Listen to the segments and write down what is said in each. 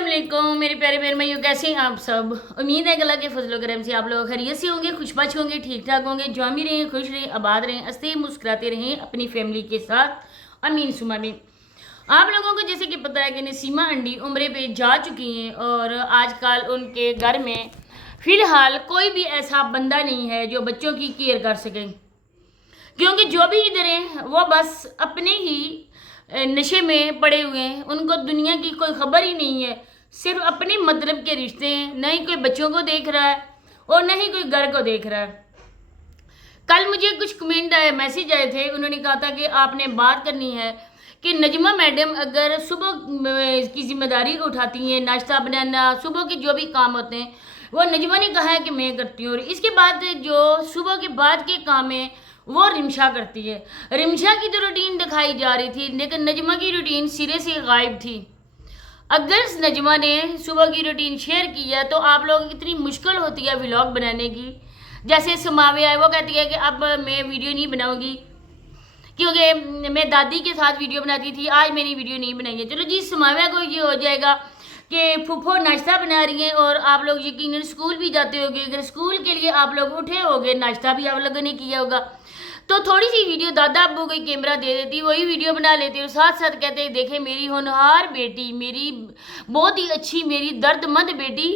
अस्सलाम वालेकुम मेरे प्यारे प्यारे भाइयों, कैसे हैं आप सब। उम्मीद है कि अल्लाह के फजल व करम से आप लोग खैरियत से होंगे, खुशबश होंगे, ठीक ठाक होंगे, जहाँ भी रहें, खुश रहें, आबाद रहें, हंसते मुस्कुराते रहें अपनी फैमिली के साथ। अमीन सुमा में आप लोगों को जैसे कि पता है कि नसीमा आंटी उम्रे पे जा चुकी हैं और आजकल उनके घर में फ़िलहाल कोई भी ऐसा बंदा नहीं है जो बच्चों की केयर कर सके, क्योंकि जो भी इधर हैं वो बस अपने ही नशे में पड़े हुए हैं। उनको दुनिया की कोई खबर ही नहीं है, सिर्फ अपने मतलब के रिश्ते हैं। न ही कोई बच्चों को देख रहा है और न ही कोई घर को देख रहा है। कल मुझे कुछ कमेंट आए, मैसेज आए थे, उन्होंने कहा था कि आपने बात करनी है कि नजमा मैडम अगर सुबह की जिम्मेदारी उठाती हैं, नाश्ता बनाना, सुबह के जो भी काम होते हैं वो नजमा ने कहा है कि मैं करती हूँ, और इसके बाद जो सुबह के बाद के काम है वो रिमशा करती है। रिमशा की तो रूटीन दिखाई जा रही थी, लेकिन नजमा की रूटीन सिरे से गायब थी। अगर नजमा ने सुबह की रूटीन शेयर की है तो आप लोगों की इतनी मुश्किल होती है व्लॉग बनाने की। जैसे समावे है, वो कहती है कि अब मैं वीडियो नहीं बनाऊंगी क्योंकि मैं दादी के साथ वीडियो बनाती थी, आज मेरी वीडियो नहीं बनाई है। चलो जी, समावे को ये हो जाएगा कि फूफो नाश्ता बना रही हैं और आप लोग यकीनन स्कूल भी जाते होंगे। अगर स्कूल के लिए आप लोग उठे होंगे, नाश्ता भी आप लोगों ने किया होगा, तो थोड़ी सी वीडियो दादा अब्बू को कैमरा दे देती, वही वीडियो बना लेती और साथ साथ कहते देखे मेरी होनहार बेटी, मेरी बहुत ही अच्छी, मेरी दर्दमंद बेटी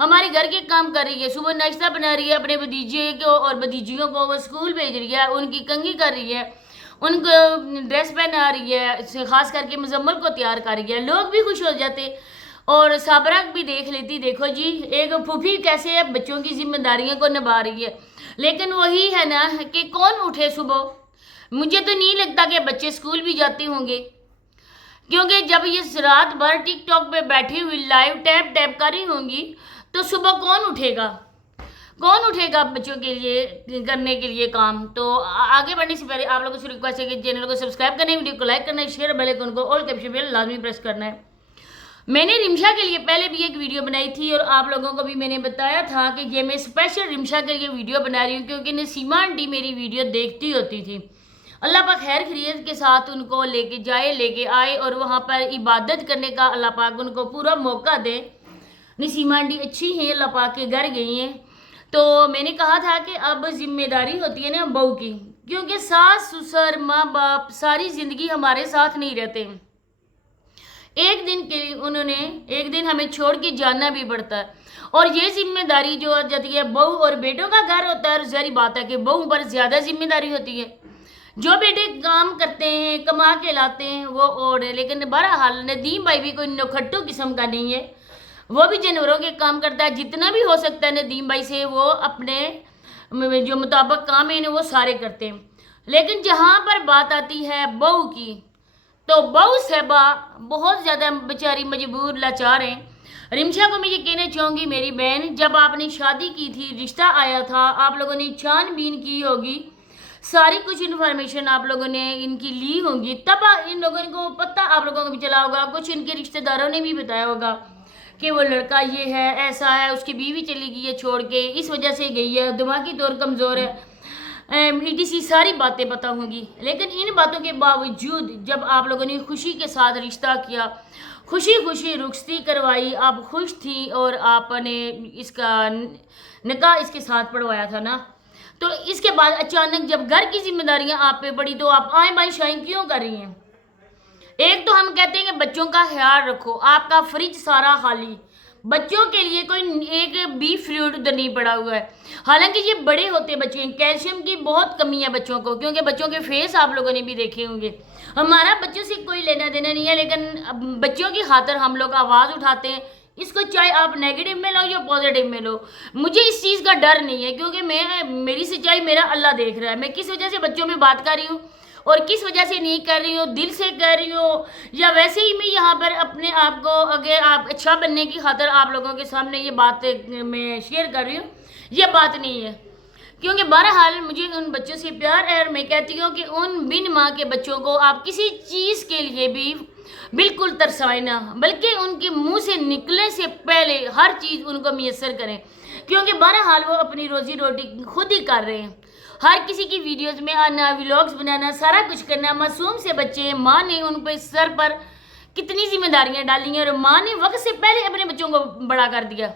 हमारे घर के काम कर रही है, सुबह नाश्ता बना रही है, अपने भतीजे को और भतीजियों को वो स्कूल भेज रही है, उनकी कंघी कर रही है, उनको ड्रेस पहना रही है, खास करके मुजम्मल को तैयार कर रही है। लोग भी खुश हो जाते और साबरा भी देख लेती, देखो जी एक फूफी कैसे बच्चों की जिम्मेदारियों को निभा रही है। लेकिन वही है ना कि कौन उठे सुबह। मुझे तो नहीं लगता कि बच्चे स्कूल भी जाते होंगे, क्योंकि जब ये रात भर टिकटॉक पे बैठी हुई लाइव टैप टैप कर रही होंगी तो सुबह कौन उठेगा, कौन उठेगा बच्चों के लिए करने के लिए काम। तो आगे बढ़ने से पहले आप लोगों से रिक्वेस्ट है कि चैनल को सब्सक्राइब करना है, वीडियो को लाइक करना है, शेयर बेल आइकन को ऑल कैप्शन बेल लाजमी प्रेस करना है। मैंने रिमशा के लिए पहले भी एक वीडियो बनाई थी और आप लोगों को भी मैंने बताया था कि ये मैं स्पेशल रिमशा के लिए वीडियो बना रही हूँ, क्योंकि नसीमा आंटी मेरी वीडियो देखती होती थी। अल्लाह पाक खैर खैरियत के साथ उनको लेके आए और वहाँ पर इबादत करने का अल्लाह पाक उनको पूरा मौका दे। नसीमा आंटी अच्छी हैं, अल्लाह पाक के घर गई हैं। तो मैंने कहा था कि अब जिम्मेदारी होती है ना बहू की, क्योंकि सास ससुर माँ बाप सारी ज़िंदगी हमारे साथ नहीं रहते हैं। एक दिन के लिए उन्होंने एक दिन हमें छोड़ के जाना भी पड़ता है, और ये जिम्मेदारी जो आ जाती है बहू और बेटों का घर होता है। सारी बात है कि बहू पर ज़्यादा जिम्मेदारी होती है। जो बेटे काम करते हैं, कमा के लाते हैं वो और है, लेकिन बहरहाल नदीम भाई भी कोई नौखट्टू किस्म का नहीं है, वो भी जानवरों के काम करता है। जितना भी हो सकता है नदीम भाई से वो अपने जो मुताबिक काम है वो सारे करते हैं। लेकिन जहाँ पर बात आती है बहू की, तो बहू साहबा बहुत ज़्यादा बेचारी मजबूर लाचार हैं। रिमशा को मैं ये कहना चाहूँगी, मेरी बहन, जब आपने शादी की थी, रिश्ता आया था, आप लोगों ने छानबीन की होगी, सारी कुछ इन्फॉर्मेशन आप लोगों ने इनकी ली होगी, तब इन लोगों को पता आप लोगों को भी चला होगा, कुछ इनके रिश्तेदारों ने भी बताया होगा कि वो लड़का ये है, ऐसा है, उसकी बीवी चली गई है छोड़ के, इस वजह से गई है, दिमागी तौर कमज़ोर है, ईटीसी सारी बातें पता होंगी। लेकिन इन बातों के बावजूद जब आप लोगों ने खुशी के साथ रिश्ता किया, खुशी खुशी रुखसती करवाई, आप खुश थी और आपने इसका निकाह इसके साथ पढ़वाया था ना, तो इसके बाद अचानक जब घर की जिम्मेदारियां आप पे पड़ी तो आप आए बाई शाइन क्यों कर रही हैं। एक तो हम कहते हैं कि बच्चों का ख्याल रखो, आपका फ्रिज सारा खाली, बच्चों के लिए कोई एक भी फ्रूट उधर नहीं पड़ा हुआ है। हालांकि ये बड़े होते बच्चे हैं, कैल्शियम की बहुत कमी है बच्चों को, क्योंकि बच्चों के फेस आप लोगों ने भी देखे होंगे। हमारा बच्चों से कोई लेना देना नहीं है, लेकिन बच्चों की खातिर हम लोग आवाज़ उठाते हैं, इसको चाहे आप नेगेटिव में लो या पॉजिटिव में लो। मुझे इस चीज़ का डर नहीं है, क्योंकि मेरी सच्चाई मेरा अल्लाह देख रहा है। मैं किस वजह से बच्चों में बात कर रही हूँ और किस वजह से नहीं कर रही हूँ, दिल से कर रही हूँ या वैसे ही मैं यहाँ पर अपने आप को अगर आप अच्छा बनने की खातिर आप लोगों के सामने ये बात मैं शेयर कर रही हूँ, ये बात नहीं है। क्योंकि बहरहाल मुझे उन बच्चों से प्यार है और मैं कहती हूँ कि उन बिन माँ के बच्चों को आप किसी चीज़ के लिए भी बिल्कुल तरसाएं ना, बल्कि उनके मुंह से निकलने से पहले हर चीज़ उनको मैसर करें, क्योंकि बहरहाल वो अपनी रोज़ी रोटी खुद ही कर रहे हैं। हर किसी की वीडियोस में आना, व्लॉग्स बनाना, सारा कुछ करना, मासूम से बच्चे हैं, माँ ने उन पर सर पर کتنی ذمہ داریاں ڈالی ہیں اور ماں نے وقت سے پہلے اپنے بچوں کو بڑا کر دیا.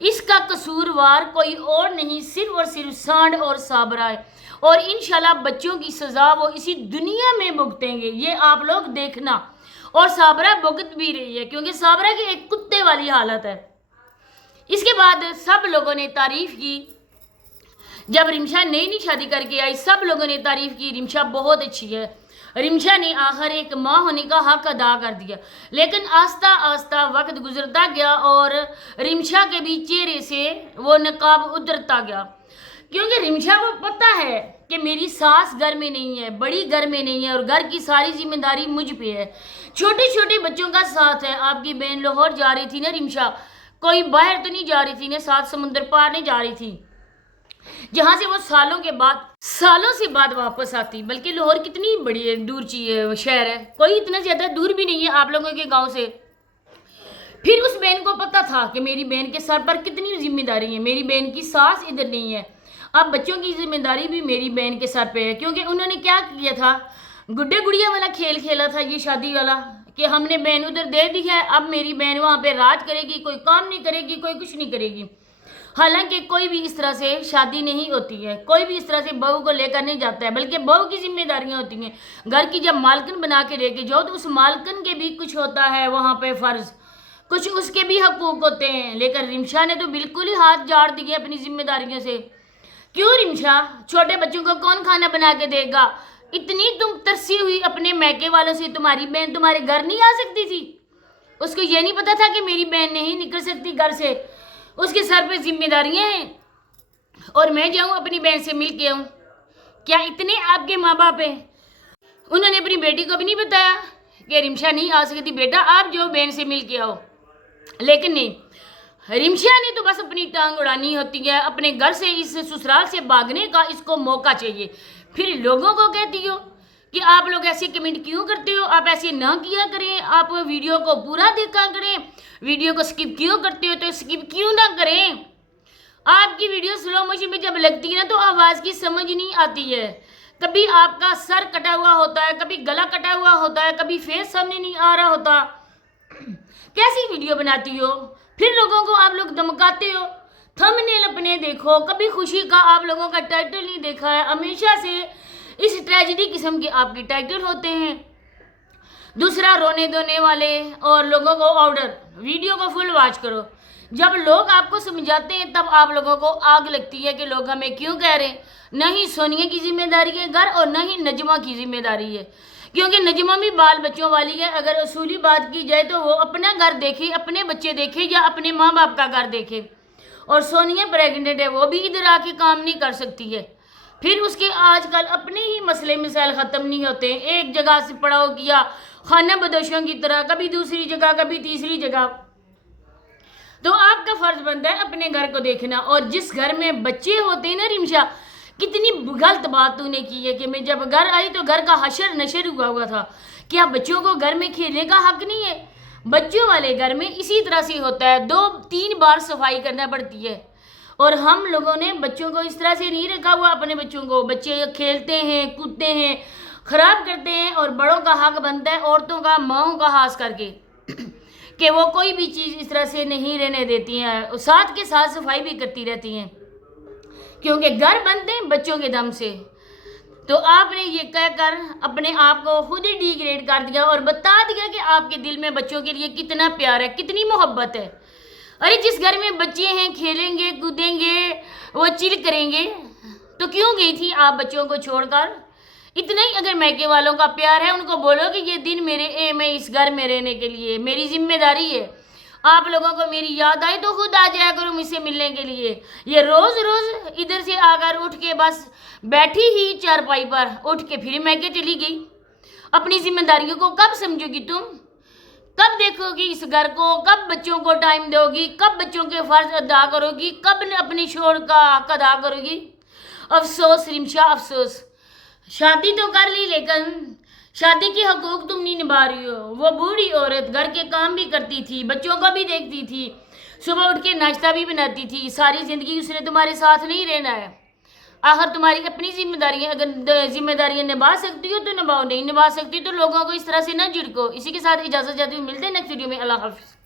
اس کا قصوروار کوئی اور نہیں صرف اور صرف سانڈ اور صابرہ ہے اور انشاءاللہ بچوں کی سزا وہ اسی دنیا میں بھگتیں گے. یہ آپ لوگ دیکھنا. اور صابرہ بھگت بھی رہی ہے کیونکہ صابرہ کی ایک کتے والی حالت ہے. اس کے بعد سب لوگوں نے تعریف کی. جب رمشا نئی شادی کر کے آئی سب لوگوں نے تعریف کی رمشا بہت اچھی ہے. رمشا نے آخر ایک ماں ہونے کا حق ادا کر دیا. لیکن آہستہ آہستہ وقت گزرتا گیا اور رمشا کے بھی چہرے سے وہ نقاب اترتا گیا کیونکہ رمشا کو پتہ ہے کہ میری ساس گھر میں نہیں ہے, بڑی گھر میں نہیں ہے اور گھر کی ساری ذمہ داری مجھ پہ ہے. چھوٹے چھوٹے بچوں کا ساتھ ہے. آپ کی بہن لاہور جا رہی تھی نا رمشا, کوئی باہر تو نہیں جا رہی تھی نا, ساتھ سمندر پار نہیں جا رہی تھی جہاں سے وہ سالوں سے بعد واپس آتی. بلکہ لاہور کتنی بڑی ہے, دور شہر ہے, کوئی اتنا زیادہ دور بھی نہیں ہے آپ لوگوں کے گاؤں سے. پھر اس بہن کو پتہ تھا کہ میری بہن کے سر پر کتنی ذمہ داری ہے. میری بہن کی ساس ادھر نہیں ہے, اب بچوں کی ذمہ داری بھی میری بہن کے سر پہ ہے. کیونکہ انہوں نے کیا کیا تھا, گڈے گڑیا والا کھیل کھیلا تھا یہ شادی والا کہ ہم نے بہن ادھر دے دی ہے, اب میری بہن وہاں پہ راج کرے گی, کوئی کام نہیں کرے گی, کوئی کچھ نہیں کرے گی. حالانکہ کوئی بھی اس طرح سے شادی نہیں ہوتی ہے, کوئی بھی اس طرح سے بہو کو لے کر نہیں جاتا ہے, بلکہ بہو کی ذمہ داریاں ہوتی ہیں. گھر کی جب مالکن بنا کے لے کے جاؤ تو اس مالکن کے بھی کچھ ہوتا ہے وہاں پہ فرض, کچھ اس کے بھی حقوق ہوتے ہیں. لیکن رمشا نے تو بالکل ہی ہاتھ جاڑ دیے اپنی ذمہ داریوں سے. کیوں رمشا, چھوٹے بچوں کو کون کھانا بنا کے دے گا؟ اتنی تم ترسی ہوئی اپنے میکے والوں سے, تمہاری بہن تمہارے گھر نہیں آ سکتی تھی؟ اس کو یہ نہیں پتا تھا کہ میری بہن نہیں نکل سکتی گھر سے, اس کے سر پہ ذمہ داریاں ہیں اور میں جاؤں اپنی بہن سے مل کے آؤں؟ کیا اتنے آپ کے ماں باپ ہیں؟ انہوں نے اپنی بیٹی کو بھی نہیں بتایا کہ رمشا نہیں آ سکتی, بیٹا آپ جو بہن سے مل کے آؤ. لیکن نہیں, رمشا نے تو بس اپنی ٹانگ اڑانی ہوتی ہے, اپنے گھر سے اس سسرال سے بھاگنے کا اس کو موقع چاہیے. پھر لوگوں کو کہتی ہو کہ آپ لوگ ایسے کمنٹ کیوں کرتے ہو, آپ ایسے نہ کیا کریں, آپ ویڈیو کو پورا دیکھا کریں, ویڈیو کو سکپ کیوں کرتے ہو تو سکپ کیوں نہ کریں. آپ کی ویڈیو سلو موشن پہ جب لگتی ہے نا تو آواز کی سمجھ نہیں آتی ہے. کبھی آپ کا سر کٹا ہوا ہوتا ہے, کبھی گلا کٹا ہوا ہوتا ہے, کبھی فیس سامنے نہیں آ رہا ہوتا. کیسی ویڈیو بناتی ہو, پھر لوگوں کو آپ لوگ دمکاتے ہو. تھمبنیل اپنے دیکھو, کبھی خوشی کا آپ لوگوں کا ٹائٹل نہیں دیکھا ہے. ہمیشہ سے اس ٹریجڈی قسم کے آپ کے ٹائٹل ہوتے ہیں. دوسرا, رونے دھونے والے اور لوگوں کو آرڈر. ویڈیو کو فل واچ کرو. جب لوگ آپ کو سمجھاتے ہیں تب آپ لوگوں کو آگ لگتی ہے کہ لوگ ہمیں کیوں کہہ رہے ہیں. نہ ہی سونیا کی ذمہ داری ہے گھر اور نہ ہی نجمہ کی ذمہ داری ہے, کیونکہ نجمہ بھی بال بچوں والی ہے. اگر اصولی بات کی جائے تو وہ اپنا گھر دیکھے, اپنے بچے دیکھے یا اپنے ماں باپ کا گھر دیکھے. اور سونیا پریگننٹ ہے, وہ بھی ادھر آ کے کام نہیں کر سکتی ہے. پھر اس کے آج کل اپنے ہی مسئلے مسائل ختم نہیں ہوتے. ایک جگہ سے پڑاؤ کیا خانہ بدوشوں کی طرح, کبھی دوسری جگہ کبھی تیسری جگہ. تو آپ کا فرض بنتا ہے اپنے گھر کو دیکھنا. اور جس گھر میں بچے ہوتے ہیں نا رمشا, کتنی غلط بات تو نے کی ہے کہ میں جب گھر آئی تو گھر کا حشر نشر ہوا تھا. کیا بچوں کو گھر میں کھیلنے کا حق نہیں ہے؟ بچوں والے گھر میں اسی طرح سے ہوتا ہے, 2-3 بار صفائی کرنا پڑتی ہے. اور ہم لوگوں نے بچوں کو اس طرح سے نہیں رکھا ہوا. اپنے بچوں کو, بچے کھیلتے ہیں, کودتے ہیں, خراب کرتے ہیں, اور بڑوں کا حق بنتا ہے عورتوں کا, ماؤں کا خاص کر کے کہ وہ کوئی بھی چیز اس طرح سے نہیں رہنے دیتی ہیں, ساتھ کے ساتھ صفائی بھی کرتی رہتی ہیں, کیونکہ گھر بنتے ہیں بچوں کے دم سے. تو آپ نے یہ کہہ کر اپنے آپ کو خود ہی ڈیگریڈ کر دیا اور بتا دیا کہ آپ کے دل میں بچوں کے لیے کتنا پیار ہے, کتنی محبت ہے. ارے جس گھر میں بچے ہیں, کھیلیں گے, کودیں گے, وہ چل کریں گے, تو کیوں گئی تھی آپ بچوں کو چھوڑ کر؟ اتنا ہی اگر میکے والوں کا پیار ہے, ان کو بولو کہ یہ دن میرے ایم ہے اس گھر میں رہنے کے لیے, میری ذمہ داری ہے. آپ لوگوں کو میری یاد آئی تو خود آ جایا کرو مجھ سے ملنے کے لیے. یہ روز روز ادھر سے آ کر اٹھ کے بس بیٹھی ہی چارپائی پر, اٹھ کے پھر میکے چلی گئی. اپنی ذمہ داریوں کو کب سمجھو گی تم؟ کب دیکھو گی اس گھر کو؟ کب بچوں کو ٹائم دو گی؟ کب بچوں کے فرض ادا کرو گی؟ کب اپنی شوہر کا حق ادا کرو گی؟ افسوس رمشا, افسوس. شادی تو کر لی لیکن شادی کے حقوق تم نہیں نبھا رہی ہو. وہ بوڑھی عورت گھر کے کام بھی کرتی تھی, بچوں کو بھی دیکھتی تھی, صبح اٹھ کے ناشتہ بھی بناتی تھی. ساری زندگی اس نے تمہارے ساتھ نہیں رہنا ہے. آخر تمہاری اپنی ذمہ داریاں، اگر ذمہ داریاں نبھا سکتی ہو تو نبھاؤ، نہیں نبھا سکتی تو لوگوں کو اس طرح سے نہ جھڑکو۔ اسی کے ساتھ اجازت چاہتی ہوں، ملتے ہیں نیکسٹ ویڈیو میں، اللہ حافظ۔